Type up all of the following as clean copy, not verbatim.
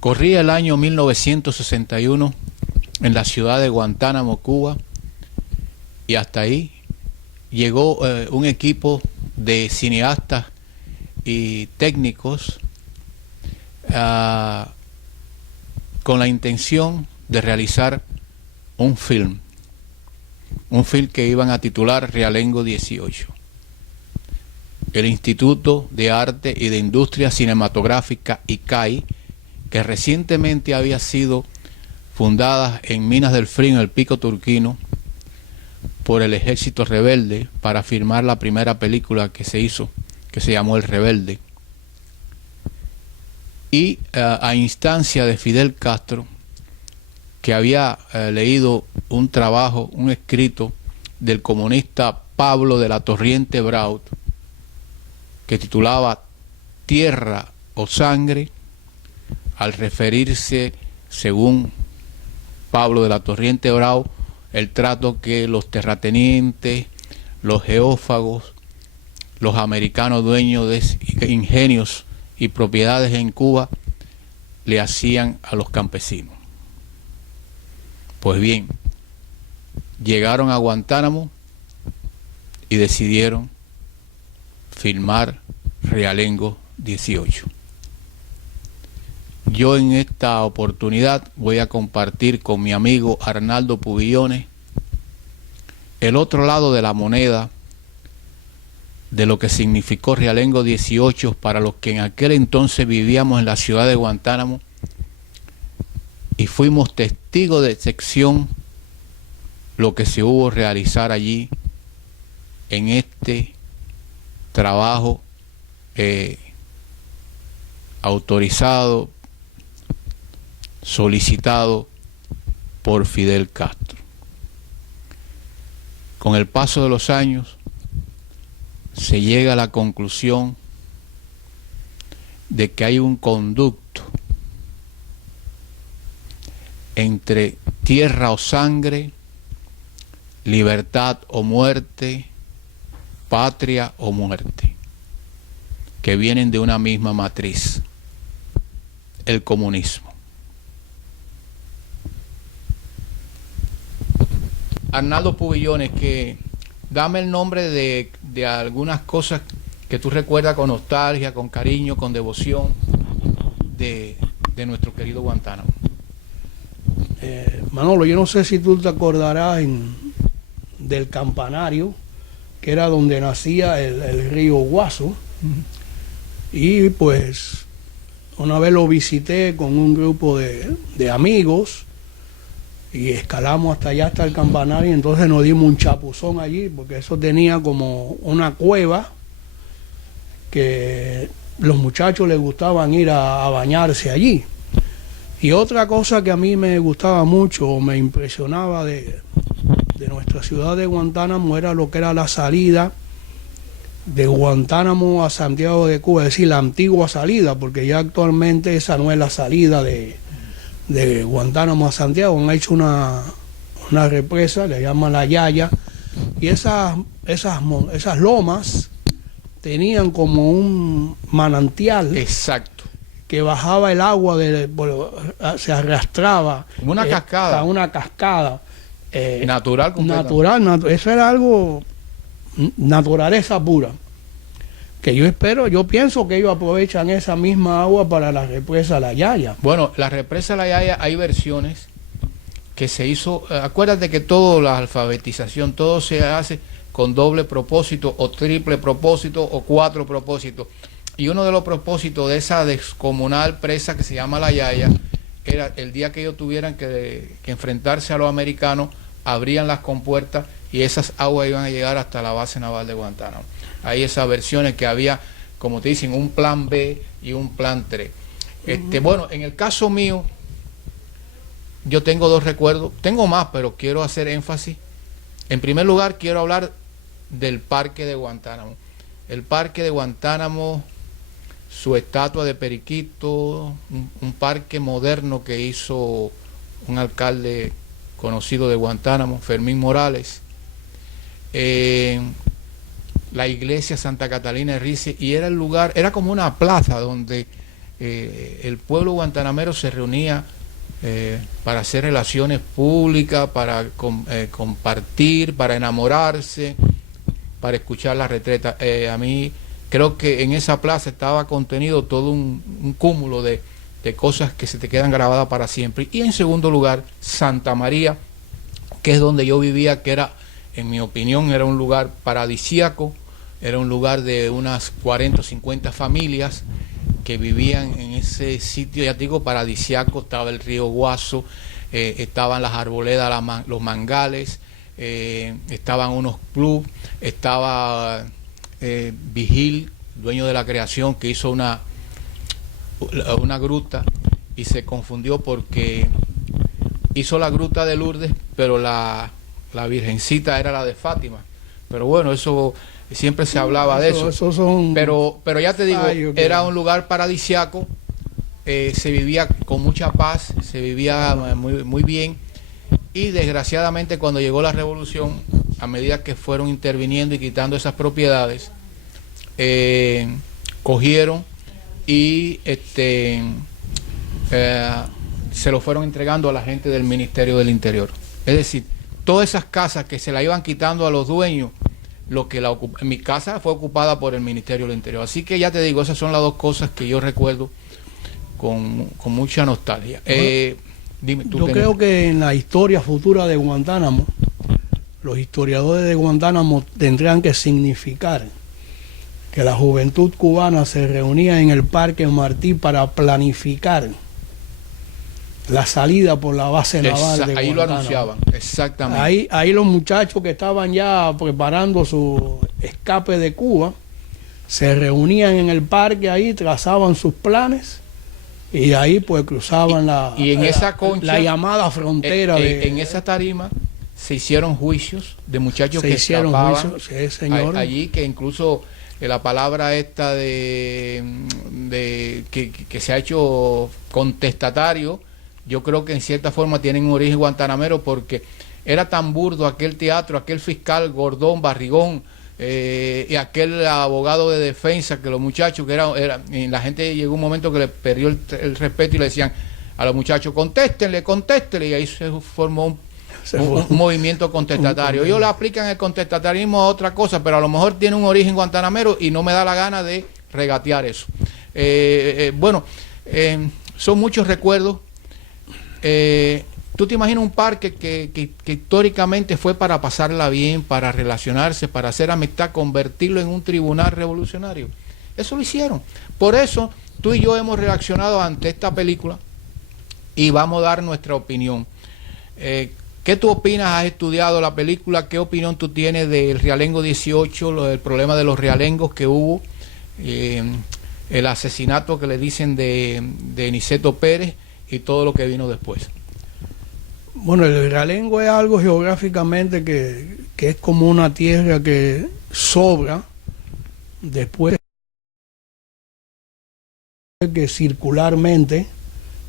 Corría el año 1961 en la ciudad de Guantánamo, Cuba, y hasta ahí llegó un equipo de cineastas y técnicos con la intención de realizar un film que iban a titular Realengo 18. El Instituto de Arte y de Industria Cinematográfica ICAI, que recientemente había sido fundada en Minas del Frío, en el Pico Turquino, por el Ejército Rebelde para filmar la primera película que se hizo, que se llamó El Rebelde. Y a instancia de Fidel Castro, que había leído un trabajo, un escrito del comunista Pablo de la Torriente Braut, que titulaba Tierra o Sangre, al referirse, según Pablo de la Torriente Braut, el trato que los terratenientes, los geófagos, los americanos dueños de ingenios y propiedades en Cuba le hacían a los campesinos. Pues bien, llegaron a Guantánamo y decidieron filmar Realengo 18. Yo en esta oportunidad voy a compartir con mi amigo Arnaldo Pubillones el otro lado de la moneda de lo que significó Realengo 18 para los que en aquel entonces vivíamos en la ciudad de Guantánamo y fuimos testigos de sección lo que se hubo realizar allí en este trabajo autorizado, solicitado por Fidel Castro. Con el paso de los años se llega a la conclusión de que hay un conducto entre tierra o sangre, libertad o muerte, patria o muerte, que vienen de una misma matriz, el comunismo. Arnaldo Pubillones, que dame el nombre de algunas cosas que tú recuerdas con nostalgia, con cariño, con devoción de nuestro querido Guantánamo. Manolo, yo no sé si tú te acordarás del campanario, que era donde nacía el río Guaso. Y pues una vez lo visité con un grupo de amigos y escalamos hasta allá, hasta el campanario, y entonces nos dimos un chapuzón allí, porque eso tenía como una cueva que los muchachos les gustaban ir a bañarse allí. Y otra cosa que a mí me gustaba mucho, me impresionaba de nuestra ciudad de Guantánamo, era lo que era la salida de Guantánamo a Santiago de Cuba, es decir, la antigua salida, porque ya actualmente esa no es la salida de Guantánamo a Santiago. Han hecho una represa, le llaman La Yaya, y esas lomas tenían como un manantial. Exacto. Que bajaba el agua, se arrastraba. Como una cascada. Una cascada. Natural. Eso era algo, naturaleza pura. Que yo pienso que ellos aprovechan esa misma agua para la represa La Yaya. Bueno, la represa La Yaya hay versiones que se hizo, acuérdate que todo, la alfabetización, todo se hace con doble propósito o triple propósito o 4 propósitos. Y uno de los propósitos de esa descomunal presa que se llama La Yaya era el día que ellos tuvieran que enfrentarse a los americanos, abrían las compuertas y esas aguas iban a llegar hasta la base naval de Guantánamo. Hay esas versiones que había, como te dicen, un plan B y un plan 3. Bueno, en el caso mío, yo tengo 2 recuerdos, tengo más, pero quiero hacer énfasis. En primer lugar, quiero hablar del Parque de Guantánamo. El Parque de Guantánamo, su estatua de Periquito, un parque moderno que hizo un alcalde conocido de Guantánamo, Fermín Morales, la iglesia Santa Catalina de Rice, y era el lugar, era como una plaza donde el pueblo guantanamero se reunía para hacer relaciones públicas, para compartir, para enamorarse, para escuchar la retreta. A mí creo que en esa plaza estaba contenido todo un cúmulo de cosas que se te quedan grabadas para siempre. Y en segundo lugar, Santa María, que es donde yo vivía, que era, en mi opinión, era un lugar paradisíaco, era un lugar de unas 40 o 50 familias que vivían en ese sitio, ya te digo, paradisíaco. Estaba el río Guaso, estaban las arboledas, los mangales, estaban unos clubes, estaba Vigil, dueño de la creación, que hizo una gruta y se confundió porque hizo la gruta de Lourdes, pero la virgencita era la de Fátima. Pero bueno, eso siempre se hablaba de eso. Pero ya te digo, era un lugar paradisiaco, se vivía con mucha paz, se vivía muy bien. Y desgraciadamente, cuando llegó la revolución, a medida que fueron interviniendo y quitando esas propiedades, cogieron y se lo fueron entregando a la gente del Ministerio del Interior. Es decir, todas esas casas que se la iban quitando a los dueños, mi casa fue ocupada por el Ministerio del Interior. Así que ya te digo, esas son las dos cosas que yo recuerdo con mucha nostalgia. Dime, yo creo que en la historia futura de Guantánamo, los historiadores de Guantánamo tendrían que significar que la juventud cubana se reunía en el Parque Martí para planificar la salida por la base naval de ahí Guantánamo. Lo anunciaban, exactamente. Ahí los muchachos que estaban ya preparando su escape de Cuba se reunían en el parque, ahí trazaban sus planes y ahí pues cruzaban esa concha, la llamada frontera. En esa tarima se hicieron juicios de muchachos que escapaban allí, que incluso la palabra esta que se ha hecho contestatario, yo creo que en cierta forma tienen un origen guantanamero, porque era tan burdo aquel teatro, aquel fiscal Gordón, Barrigón, y aquel abogado de defensa, que los muchachos y la gente llegó un momento que le perdió el respeto y le decían a los muchachos, contéstenle, y ahí se formó un movimiento contestatario. Ellos le aplican el contestatarismo a otra cosa, pero a lo mejor tiene un origen guantanamero y no me da la gana de regatear eso. Son muchos recuerdos. Tú te imaginas un parque que históricamente fue para pasarla bien, para relacionarse, para hacer amistad, convertirlo en un tribunal revolucionario. Eso lo hicieron. Por eso tú y yo hemos reaccionado ante esta película y vamos a dar nuestra opinión. ¿Qué tú opinas? ¿Has estudiado la película? ¿Qué opinión tú tienes del Realengo 18, el problema de los realengos que hubo, el asesinato que le dicen de Niceto Pérez y todo lo que vino después? Bueno, el realengo es algo geográficamente que es como una tierra que sobra después de que circularmente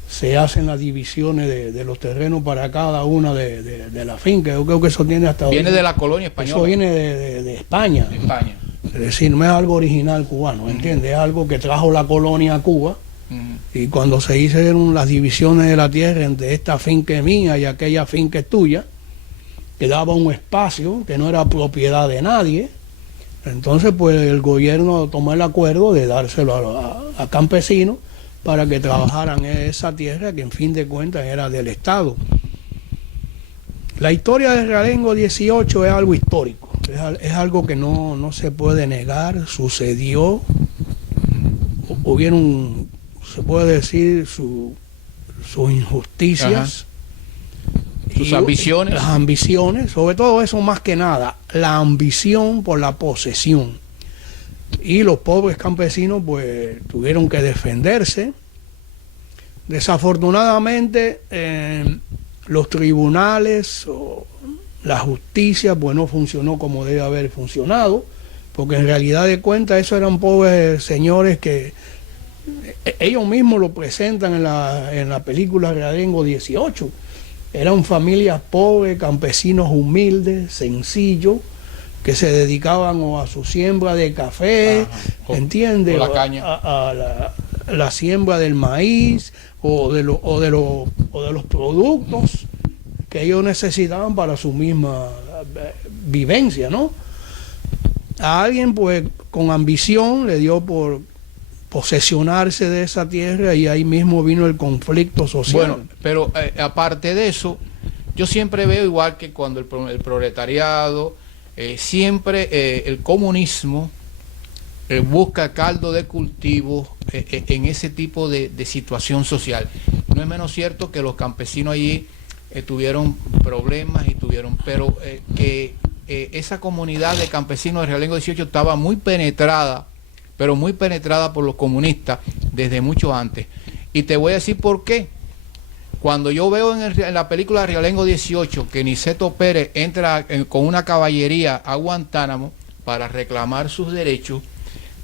se hacen las divisiones de los terrenos para cada una de la finca. Yo creo que eso tiene hasta... Viene de la colonia española. Eso viene de España. De España. Es decir, no es algo original cubano, ¿entiendes? Es algo que trajo la colonia a Cuba. Y cuando se hicieron las divisiones de la tierra entre esta finca es mía y aquella finca es tuya, quedaba un espacio que no era propiedad de nadie. Entonces pues el gobierno tomó el acuerdo de dárselo a campesinos para que trabajaran en esa tierra que en fin de cuentas era del Estado. La historia del Realengo 18 es algo histórico, es algo que no se puede negar. Sucedió, hubieron, se puede decir, sus injusticias. Sus ambiciones. Las ambiciones, sobre todo eso, más que nada, la ambición por la posesión. Y los pobres campesinos pues tuvieron que defenderse. Desafortunadamente los tribunales o la justicia pues no funcionó como debe haber funcionado, porque en realidad de cuentas esos eran pobres señores que ellos mismos lo presentan en la película Realengo 18. Eran familias pobres, campesinos humildes, sencillos, que se dedicaban o a su siembra de café, ¿entiendes? O la caña. la siembra del maíz o de los productos que ellos necesitaban para su misma vivencia, ¿no? A alguien pues con ambición le dio por posesionarse de esa tierra y ahí mismo vino el conflicto social. Bueno, pero aparte de eso, yo siempre veo igual que cuando el proletariado, siempre el comunismo busca caldo de cultivo en ese tipo de situación social. No es menos cierto que los campesinos allí tuvieron problemas pero que esa comunidad de campesinos de Realengo 18 estaba muy penetrada, pero muy penetrada por los comunistas desde mucho antes. Y te voy a decir por qué. Cuando yo veo en la película Realengo 18 que Niceto Pérez entra con una caballería a Guantánamo para reclamar sus derechos,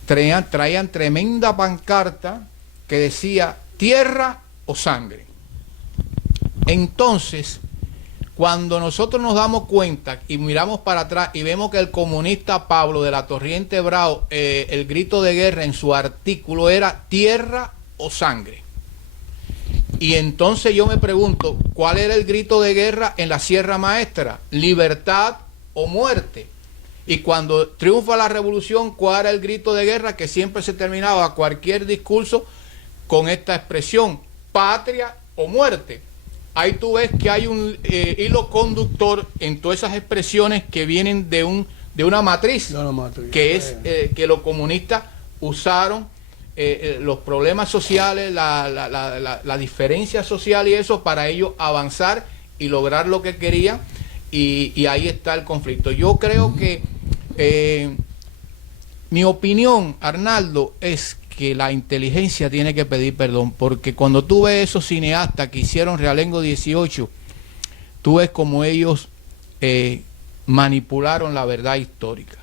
traían tremenda pancarta que decía tierra o sangre. Entonces, cuando nosotros nos damos cuenta y miramos para atrás y vemos que el comunista Pablo de la Torriente Bravo, el grito de guerra en su artículo era tierra o sangre. Y entonces yo me pregunto, ¿cuál era el grito de guerra en la Sierra Maestra? Libertad o muerte. Y cuando triunfa la revolución, ¿cuál era el grito de guerra? Que siempre se terminaba cualquier discurso con esta expresión, patria o muerte. Ahí tú ves que hay un hilo conductor en todas esas expresiones que vienen de una matriz, que es que los comunistas usaron los problemas sociales, la diferencia social y eso para ellos avanzar y lograr lo que querían, y ahí está el conflicto. Yo creo que mi opinión, Arnaldo, es que la inteligencia tiene que pedir perdón, porque cuando tú ves esos cineastas que hicieron Realengo 18, tú ves como ellos manipularon la verdad histórica.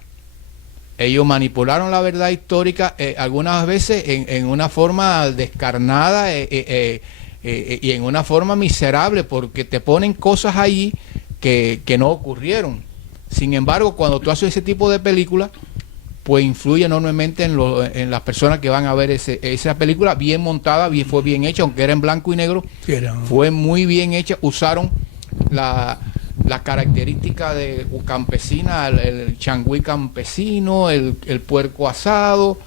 Ellos manipularon la verdad histórica algunas veces en una forma descarnada y en una forma miserable, porque te ponen cosas allí que no ocurrieron. Sin embargo, cuando tú haces ese tipo de películas, pues influye enormemente en las personas que van a ver esa película bien montada, fue bien hecha, aunque era en blanco y negro, fue muy bien hecha. Usaron la característica de campesina, el changüí campesino, el puerco asado,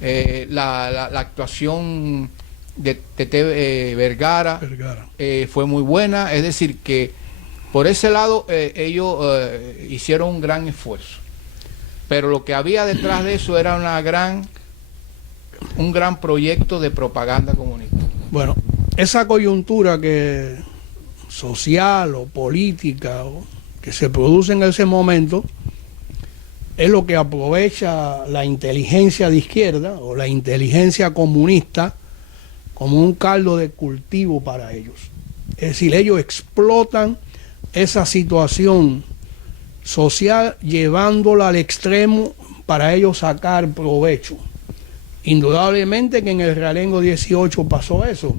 la actuación de Tete Vergara. Fue muy buena. Es decir, que por ese lado ellos hicieron un gran esfuerzo. Pero lo que había detrás de eso era un gran proyecto de propaganda comunista. Bueno, esa coyuntura social o política que se produce en ese momento es lo que aprovecha la inteligencia de izquierda o la inteligencia comunista como un caldo de cultivo para ellos. Es decir, ellos explotan esa situación social llevándola al extremo para ellos sacar provecho. Indudablemente que en el Realengo 18 pasó eso.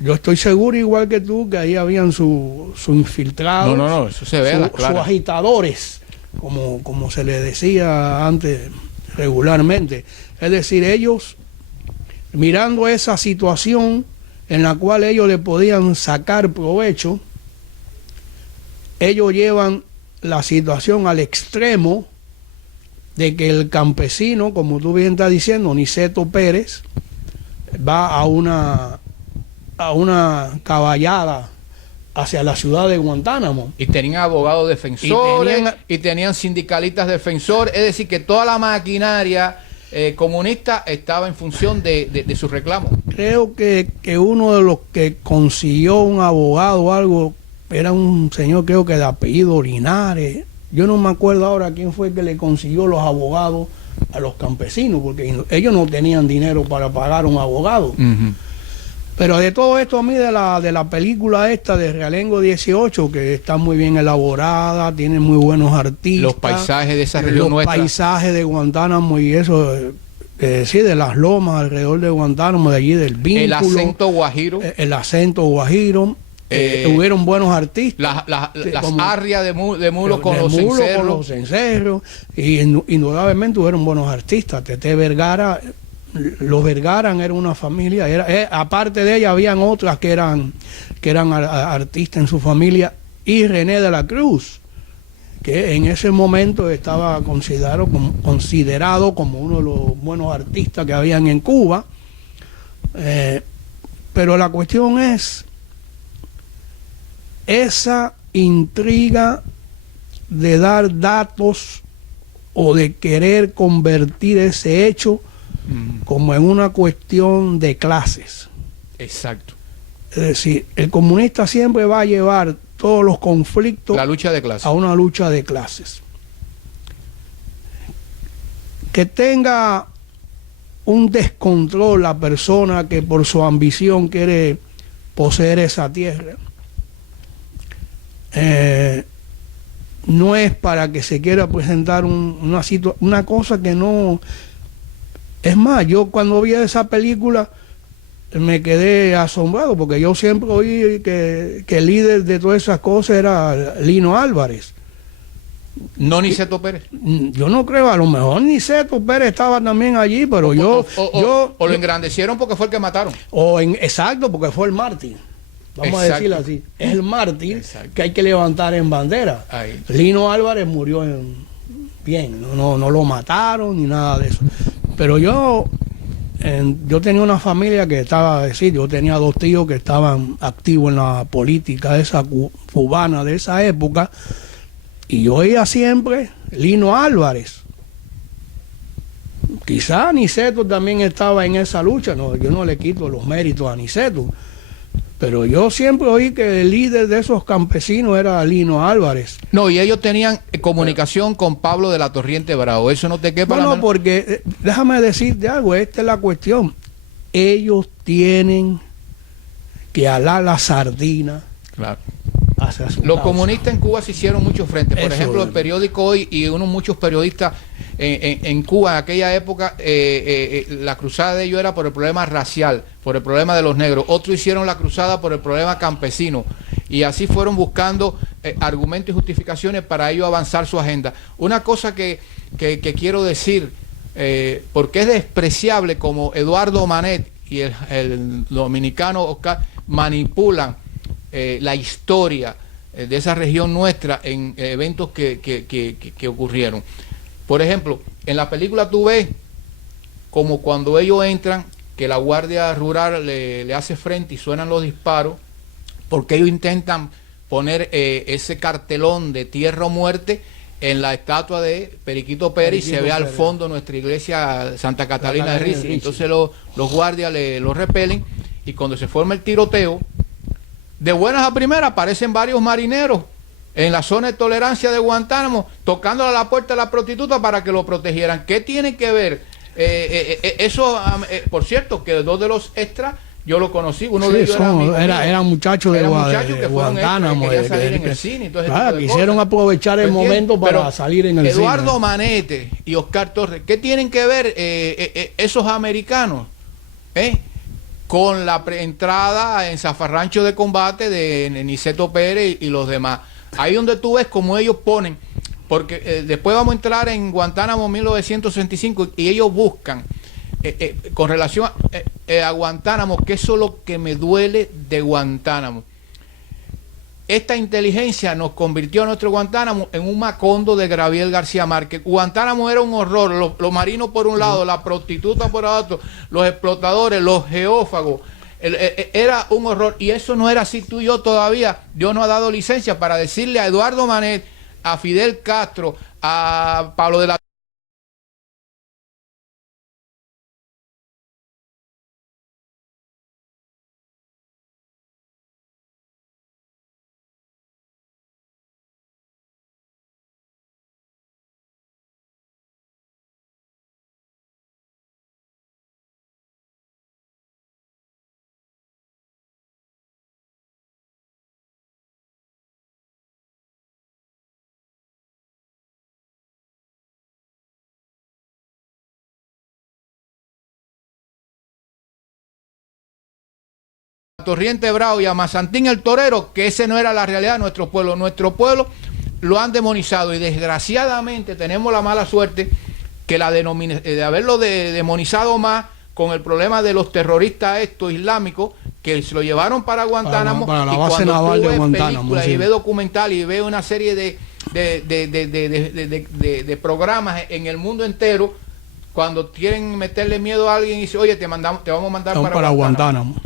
Yo estoy seguro, igual que tú, que ahí habían sus infiltrados, no, eso se ve sus agitadores, como se le decía antes regularmente. Es decir, ellos mirando esa situación en la cual ellos le podían sacar provecho, ellos llevan la situación al extremo de que el campesino, como tú bien estás diciendo, Niceto Pérez, va a una caballada hacia la ciudad de Guantánamo. Y tenían abogados defensores, y tenían sindicalistas defensores, es decir, que toda la maquinaria comunista estaba en función de su reclamo. Creo que uno de los que consiguió un abogado o algo era un señor, creo que de apellido Linares. Yo no me acuerdo ahora quién fue que le consiguió los abogados a los campesinos, porque ellos no tenían dinero para pagar un abogado. Pero de todo esto, a mí de la película esta de Realengo 18, que está muy bien elaborada, tiene muy buenos artistas, los paisajes de esa región nuestra, los paisajes de Guantánamo y eso, sí, de las lomas alrededor de Guantánamo, de allí del vínculo, el acento guajiro, hubieron buenos artistas, las arrias de mulo con los cencerros, y indudablemente hubieron buenos artistas. Tete Vergara los Vergara eran una familia, aparte de ella habían otras que eran artistas en su familia, y René de la Cruz, que en ese momento estaba considerado como uno de los buenos artistas que habían en Cuba. Pero la cuestión es esa intriga de dar datos o de querer convertir ese hecho como en una cuestión de clases. Exacto. Es decir, el comunista siempre va a llevar todos los conflictos, la lucha de clases, a una lucha de clases. Que tenga un descontrol la persona que por su ambición quiere poseer esa tierra, no es para que se quiera presentar una cosa que no... Es más, yo cuando vi esa película me quedé asombrado, porque yo siempre oí que el líder de todas esas cosas era Lino Álvarez. No Niceto Pérez. Yo no creo, a lo mejor Niceto Pérez estaba también allí, pero o lo engrandecieron porque fue el que mataron. Exacto, porque fue el mártir. Vamos a decirlo así. Es el mártir que hay que levantar en bandera. Ahí. Lino Álvarez murió bien, no lo mataron ni nada de eso. Pero yo tenía una familia que estaba, decir, yo tenía 2 tíos que estaban activos en la política esa cubana de esa época, y yo oía siempre Lino Álvarez. Quizá Niceto también estaba en esa lucha, no, yo no le quito los méritos a Niceto, pero yo siempre oí que el líder de esos campesinos era Lino Álvarez. No, y ellos tenían comunicación con Pablo de la Torriente Bravo. Eso no te quepa la mano. No, porque déjame decirte algo, esta es la cuestión. Ellos tienen que alar la sardina. Claro. Los comunistas en Cuba se hicieron muchos frentes. Por ejemplo, el periódico Hoy y muchos periodistas en Cuba en aquella época, la cruzada de ellos era por el problema racial, por el problema de los negros. Otros hicieron la cruzada por el problema campesino. Y así fueron buscando argumentos y justificaciones para ellos avanzar su agenda. Una cosa que quiero decir, porque es despreciable como Eduardo Manet y el dominicano Oscar manipulan la historia de esa región nuestra en eventos que ocurrieron. Por ejemplo, en la película tú ves como cuando ellos entran, que la Guardia Rural le hace frente y suenan los disparos, porque ellos intentan poner ese cartelón de tierra o muerte en la estatua de Periquito Pérez, y se ve al fondo nuestra iglesia Santa Catalina de Ricci. Entonces los guardias lo repelen, y cuando se forma el tiroteo, de buenas a primeras aparecen varios marineros en la zona de tolerancia de Guantánamo, tocándole a la puerta a la prostituta para que lo protegieran. ¿Qué tiene que ver? Eso, por cierto, que 2 de los extras, yo lo conocí, uno de ellos era muchacho de Guantánamo, que salir en el cine. Quisieron aprovechar el momento para salir en el cine. Eduardo Manete y Oscar Torres, ¿qué tienen que ver esos americanos con la entrada en zafarrancho de combate de Niceto Pérez y los demás? Ahí donde tú ves como ellos ponen, porque después vamos a entrar en Guantánamo 1965, y ellos buscan con relación a Guantánamo, que eso es lo que me duele de Guantánamo. Esta inteligencia nos convirtió a nuestro Guantánamo en un Macondo de Gabriel García Márquez. Guantánamo era un horror, los marinos por un lado, la prostituta por otro, los explotadores, los geófagos. Era un horror, y eso no era así. Tú y yo todavía, Dios nos ha dado licencia para decirle a Eduardo Manet, a Fidel Castro, a Pablo de la Torriente Bravo y a Mazantín el Torero, que ese no era la realidad de nuestro pueblo. Nuestro pueblo lo han demonizado, y desgraciadamente tenemos la mala suerte que de haberlo demonizado más, con el problema de los terroristas estos islámicos que se lo llevaron para Guantánamo, para la y base cuando naval tú de ves Guantánamo, películas sí. y ves documentales y ves una serie de programas en el mundo entero, cuando quieren meterle miedo a alguien y dice, oye, te vamos a mandar para Guantánamo.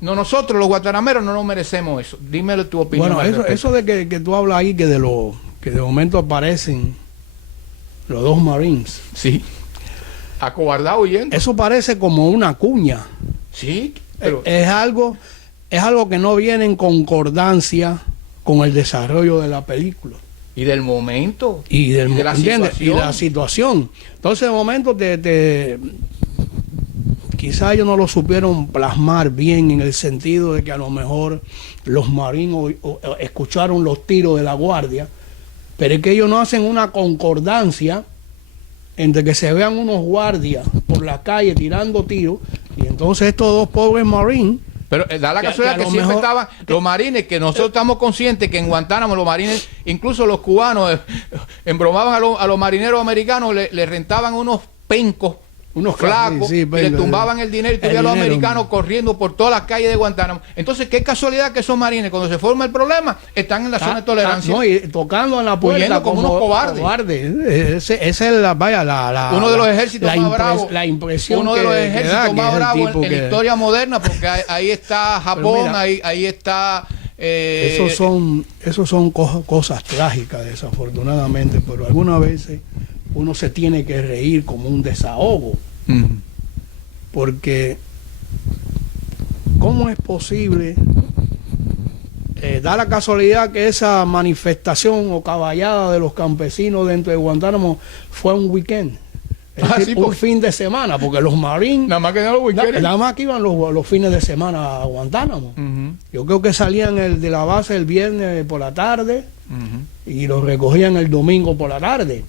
No, nosotros los guantanameros no nos merecemos eso. Dímelo tu opinión. Bueno, eso de que tú hablas ahí, que de momento aparecen los dos Marines. Sí. Acobardados huyendo. Eso parece como una cuña. Sí. Pero... Es algo que no viene en concordancia con el desarrollo de la película. Y del momento. Y de la situación. Y la situación. Entonces, de momento, quizás ellos no lo supieron plasmar bien, en el sentido de que a lo mejor los marines escucharon los tiros de la guardia, pero es que ellos no hacen una concordancia entre que se vean unos guardias por la calle tirando tiros, y entonces estos dos pobres marines. Pero da la casualidad que siempre estaban los marines, que nosotros estamos conscientes que en Guantánamo los marines, incluso los cubanos, embromaban a los marineros americanos, le rentaban unos pencos, unos flacos, y le tumbaban el dinero, y tuvieron los americanos corriendo por todas las calles de Guantánamo. Entonces, qué casualidad que esos marines, cuando se forma el problema, están en la zona de tolerancia. No, y tocando en la puerta como unos cobardes. Esa es uno de los ejércitos más bravos. La impresión uno de los ejércitos más bravos en la historia moderna, porque ahí está Japón, mira, ahí está... Esos son cosas trágicas, desafortunadamente, pero algunas veces uno se tiene que reír como un desahogo, porque ¿cómo es posible? Da la casualidad que esa manifestación o caballada de los campesinos dentro de Guantánamo fue un weekend, un fin de semana, porque los marines nada más que iban los weekends, nada más que iban los fines de semana a Guantánamo. Yo creo que salían de la base el viernes por la tarde y los recogían el domingo por la tarde.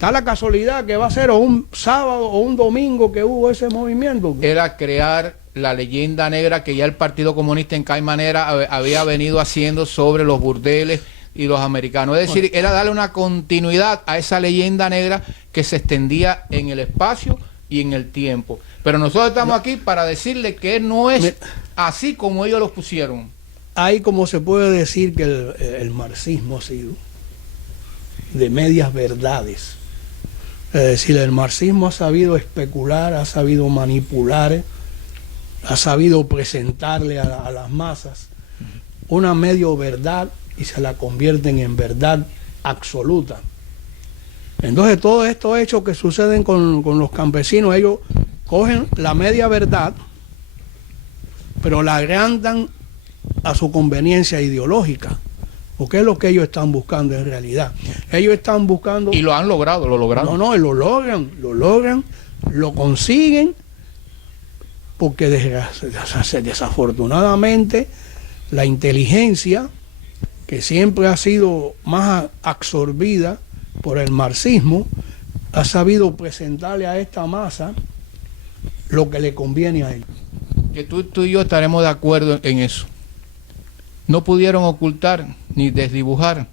Da la casualidad que va a ser o un sábado o un domingo que hubo ese movimiento. Era crear la leyenda negra que ya el Partido Comunista en Caimanera había venido haciendo sobre los burdeles y los americanos. Es decir, era darle una continuidad a esa leyenda negra que se extendía en el espacio y en el tiempo. Pero nosotros estamos aquí para decirle que no es así como ellos lo pusieron. Hay, como se puede decir, que el marxismo ha sido de medias verdades. Es decir, el marxismo ha sabido especular, ha sabido manipular, ha sabido presentarle a las masas una medio verdad y se la convierten en verdad absoluta. Entonces, todos estos hechos que suceden con los campesinos, ellos cogen la media verdad, pero la agrandan a su conveniencia ideológica. Porque es lo que ellos están buscando en realidad. Ellos están buscando... Y lo han logrado, lo lograron. No, lo logran, lo consiguen, porque desafortunadamente la inteligencia, que siempre ha sido más absorbida por el marxismo, ha sabido presentarle a esta masa lo que le conviene a él. Que tú y yo estaremos de acuerdo en eso. No pudieron ocultar ni desdibujar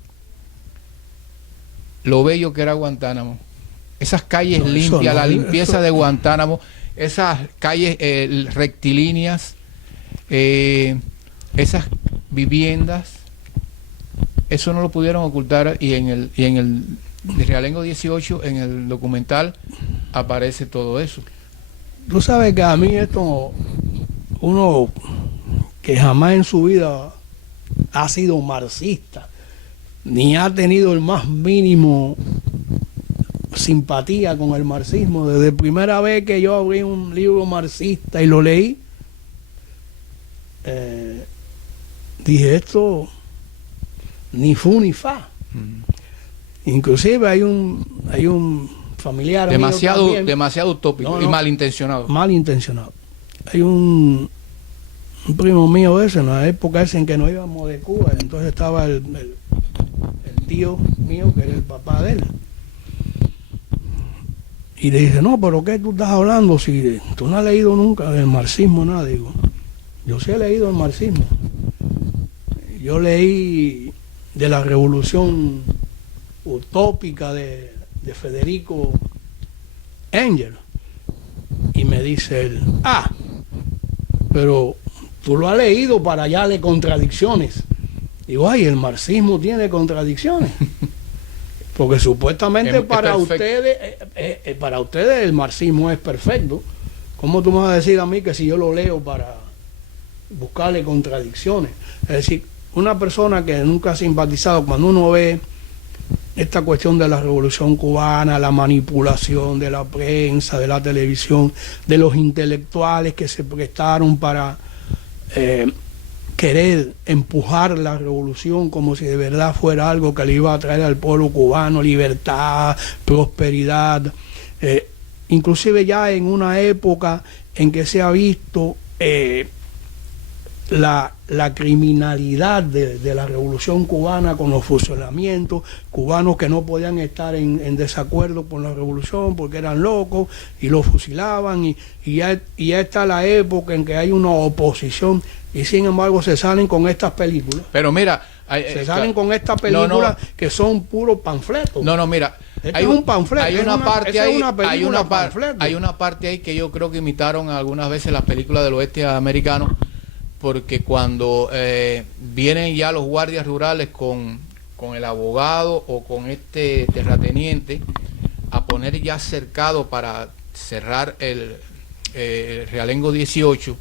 lo bello que era Guantánamo. Esas calles limpias, la limpieza de Guantánamo, esas calles rectilíneas, esas viviendas, eso no lo pudieron ocultar, y en el Realengo 18, en el documental, aparece todo eso. Tú sabes que a mí esto, uno que jamás en su vida ha sido marxista, ni ha tenido el más mínimo simpatía con el marxismo, desde primera vez que yo abrí un libro marxista y lo leí, dije, esto ni fu ni fa. Inclusive hay un familiar demasiado utópico y malintencionado. Hay un primo mío ese, en la época esa en que nos íbamos de Cuba, entonces estaba el tío mío, que era el papá de él, y le dice, no, pero ¿qué tú estás hablando? Si tú no has leído nunca del marxismo, nada. Digo, yo sí he leído el marxismo. Yo leí de la revolución utópica de Federico Engels, Y me dice él, pero tú lo has leído para hallarle contradicciones. Digo, ay, el marxismo tiene contradicciones. Porque supuestamente para ustedes el marxismo es perfecto. ¿Cómo tú me vas a decir a mí que si yo lo leo para buscarle contradicciones? Es decir, una persona que nunca ha simpatizado, cuando uno ve esta cuestión de la Revolución Cubana, la manipulación de la prensa, de la televisión, de los intelectuales que se prestaron para querer empujar la revolución como si de verdad fuera algo que le iba a traer al pueblo cubano libertad, prosperidad, inclusive ya en una época en que se ha visto la criminalidad de la revolución cubana con los fusilamientos, cubanos que no podían estar en desacuerdo con la revolución porque eran locos y los fusilaban, y ya está la época en que hay una oposición y sin embargo se salen con estas películas. Pero mira, se salen con estas películas que son puros panfletos. Mira, hay un panfleto, hay una parte ahí, hay una parte ahí que yo creo que imitaron algunas veces las películas del oeste americano, porque cuando vienen ya los guardias rurales con el abogado o con este terrateniente a poner ya cercado para cerrar el Realengo 18,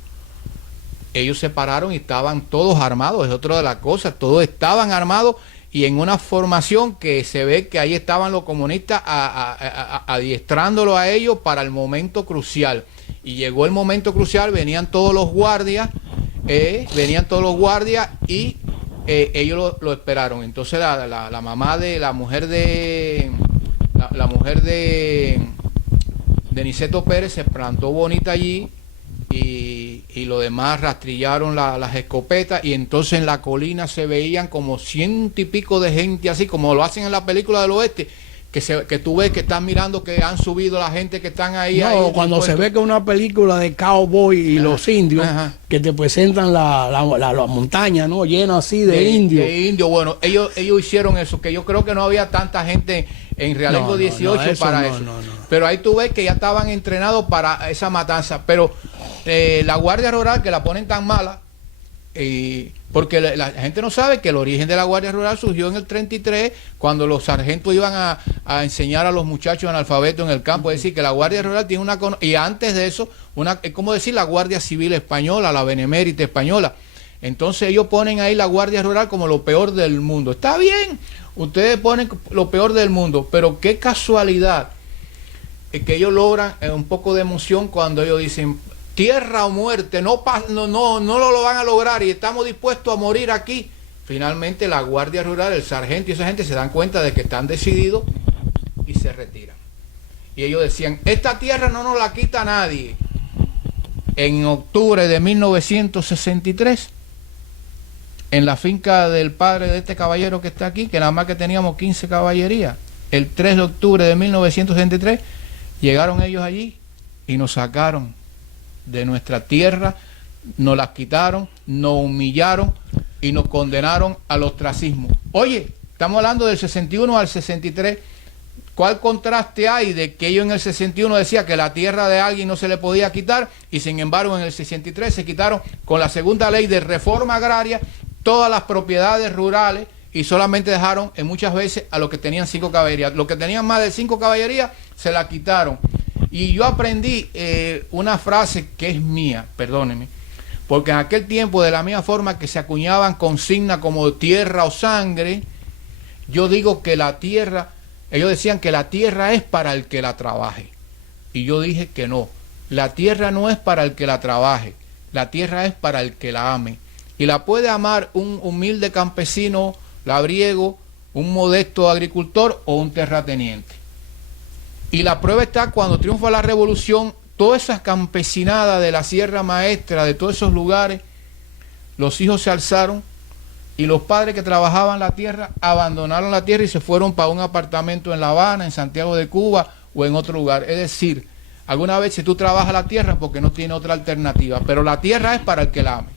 ellos se pararon y estaban todos armados. Es otra de las cosas, todos estaban armados y en una formación que se ve que ahí estaban los comunistas adiestrándolo a ellos para el momento crucial. Y llegó el momento crucial, venían todos los guardias y ellos lo esperaron. Entonces la mamá de la mujer de Niceto Pérez se plantó bonita allí y los demás rastrillaron las escopetas, y entonces en la colina se veían como 100 y pico de gente, así como lo hacen en la película del oeste, que tú ves que están mirando que han subido la gente que están ahí. Cuando se ve que una película de cowboy y los indios, que te presentan la montaña, ¿no? Llena así de indios. Bueno, ellos hicieron eso, que yo creo que no había tanta gente en Realengo 18 para eso. Pero ahí tú ves que ya estaban entrenados para esa matanza. Pero la Guardia Rural, que la ponen tan mala, porque la gente no sabe que el origen de la Guardia Rural surgió en el 33, cuando los sargentos iban a enseñar a los muchachos analfabetos en el campo. Es decir, que la Guardia Rural tiene y antes de eso, es como decir la Guardia Civil Española, la Benemérita Española. Entonces ellos ponen ahí la Guardia Rural como lo peor del mundo. Está bien, ustedes ponen lo peor del mundo, pero qué casualidad que ellos logran un poco de emoción cuando ellos dicen tierra o muerte, no lo van a lograr y estamos dispuestos a morir aquí. Finalmente la Guardia Rural, el sargento y esa gente se dan cuenta de que están decididos y se retiran. Y ellos decían, esta tierra no nos la quita nadie. En octubre de 1963, en la finca del padre de este caballero que está aquí, que nada más que teníamos 15 caballerías, el 3 de octubre de 1963, llegaron ellos allí y nos sacaron de nuestra tierra, nos las quitaron, nos humillaron y nos condenaron al ostracismo. Oye, estamos hablando del 61 al 63. ¿Cuál contraste hay de que ellos en el 61 decían que la tierra de alguien no se le podía quitar y sin embargo en el 63 se quitaron con la segunda ley de reforma agraria todas las propiedades rurales y solamente dejaron muchas veces a los que tenían 5 caballerías? Los que tenían más de 5 caballerías se la quitaron. Y yo aprendí una frase que es mía, perdónenme, porque en aquel tiempo, de la misma forma que se acuñaban consignas como tierra o sangre, yo digo que la tierra, ellos decían que la tierra es para el que la trabaje. Y yo dije que no, la tierra no es para el que la trabaje, la tierra es para el que la ame. Y la puede amar un humilde campesino labriego, un modesto agricultor o un terrateniente. Y la prueba está cuando triunfa la revolución, todas esas campesinadas de la Sierra Maestra, de todos esos lugares, los hijos se alzaron y los padres que trabajaban la tierra abandonaron la tierra y se fueron para un apartamento en La Habana, en Santiago de Cuba o en otro lugar. Es decir, alguna vez si tú trabajas la tierra porque no tiene otra alternativa, pero la tierra es para el que la ame.